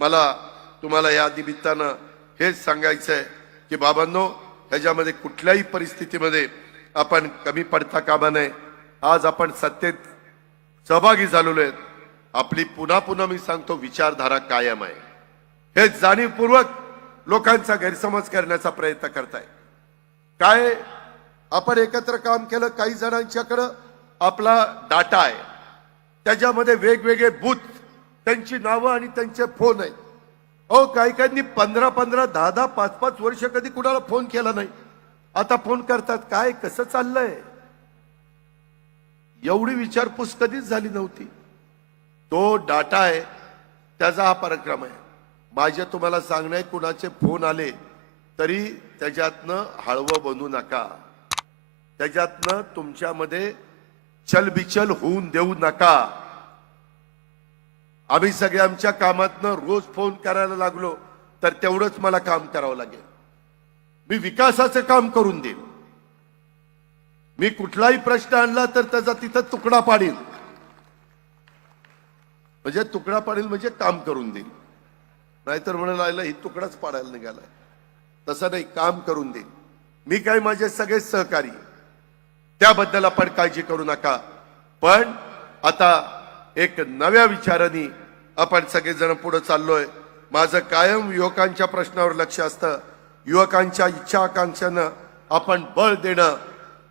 मला तुम्हाला या निमित्तानं हेच सांगायचं आहे की बाबांनो ह्याच्यामध्ये कुठल्याही परिस्थितीमध्ये आपण कमी पडता कामा नये. आज आपण सत्तेत सहभागी झालेलो आहेत. आपली पुन्हा पुन्हा मी सांगतो विचारधारा कायम आहे. हे जाणीवपूर्वक लोकांचा गैरसमज करण्याचा प्रयत्न करताय. काय आपण एकत्र काम केलं काही जणांच्याकडं आपला डाटा आहे. त्याच्यामध्ये वेगवेगळे बूथ त्यांची नावं आणि त्यांचे फोन आहेत. अहो काही काहींनी पंधरा पंधरा दहा दहा पाच पाच वर्ष कधी कुणाला फोन केला नाही. आता फोन करतात काय कसं चाललंय? एवढी विचारपूस कधीच झाली नव्हती. तो डाटा आहे त्याचा हा पराक्रम आहे. माझे तुम्हाला सांगणे कुणाचे फोन आले तरी त्याच्यातनं हळवं बनू नका. त्याच्यातनं तुमच्यामध्ये चलबिचल होऊन देऊ नका. आम्ही सगळे आमच्या कामातनं रोज फोन करायला लागलो तर तेवढंच मला काम करावं लागेल. मी विकासाचं काम करून देईन. मी कुठलाही प्रश्न आणला तर त्याचा तिथं तुकडा पाडील म्हणजे तुकडा पाडील म्हणजे काम करून देईल नाहीतर म्हणायला लागलं ही तुकडाच पाडायला निघालाय. तसं नाही काम करून देईल मी काय माझे सगळे सहकारी त्याबद्दल आपण काळजी करू नका. पण आता एक नव्या विचाराने आपण सगळेजण पुढे चाललोय. माझं कायम युवकांच्या प्रश्नावर लक्ष असतं. युवकांच्या इच्छा आकांक्षानं आपण बळ देणं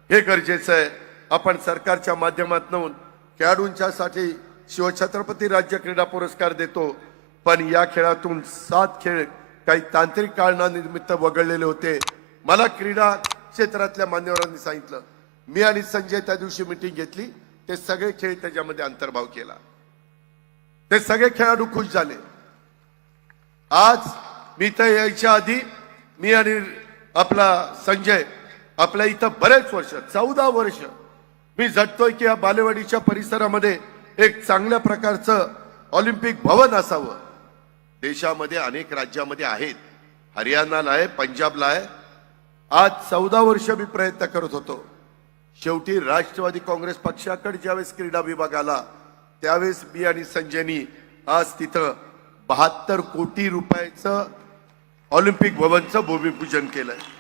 हे गरजेचं आहे. आपण सरकारच्या माध्यमातून खेळाडूंच्यासाठी शिवछत्रपती राज्य क्रीडा पुरस्कार देतो. पण या खेळातून सात खेळ काही तांत्रिक कारणानिमित्त वगळलेले होते. मला क्रीडा क्षेत्रातल्या मान्यवरांनी सांगितलं. मी आणि संजय त्या दिवशी मिटिंग घेतली. ते सगळे खेळ त्याच्यामध्ये अंतर्भाव केला. ते सगळे खेळाडू खुश झाले. आज मी तर यायच्या आधी मी आणि आपला संजय आपल्या इथं बरेच वर्ष चौदा वर्ष मी झटतोय की या बालेवाडीच्या परिसरामध्ये एक चांगल्या प्रकारचं ऑलिम्पिक भवन असावं. देशामध्ये अनेक राज्यामध्ये आहेत. हरियाणाला आहे पंजाबला आहे. आज चौदा वर्ष मी प्रयत्न करत होतो. शेवटी राष्ट्रवादी काँग्रेस पक्षाकडे ज्यावेळेस क्रीडा विभाग आला त्यावेळेस मी आणि संजयनी आज तिथं बहात्तर कोटी रुपयाचं ऑलिम्पिक भवनचं भूमिपूजन आहे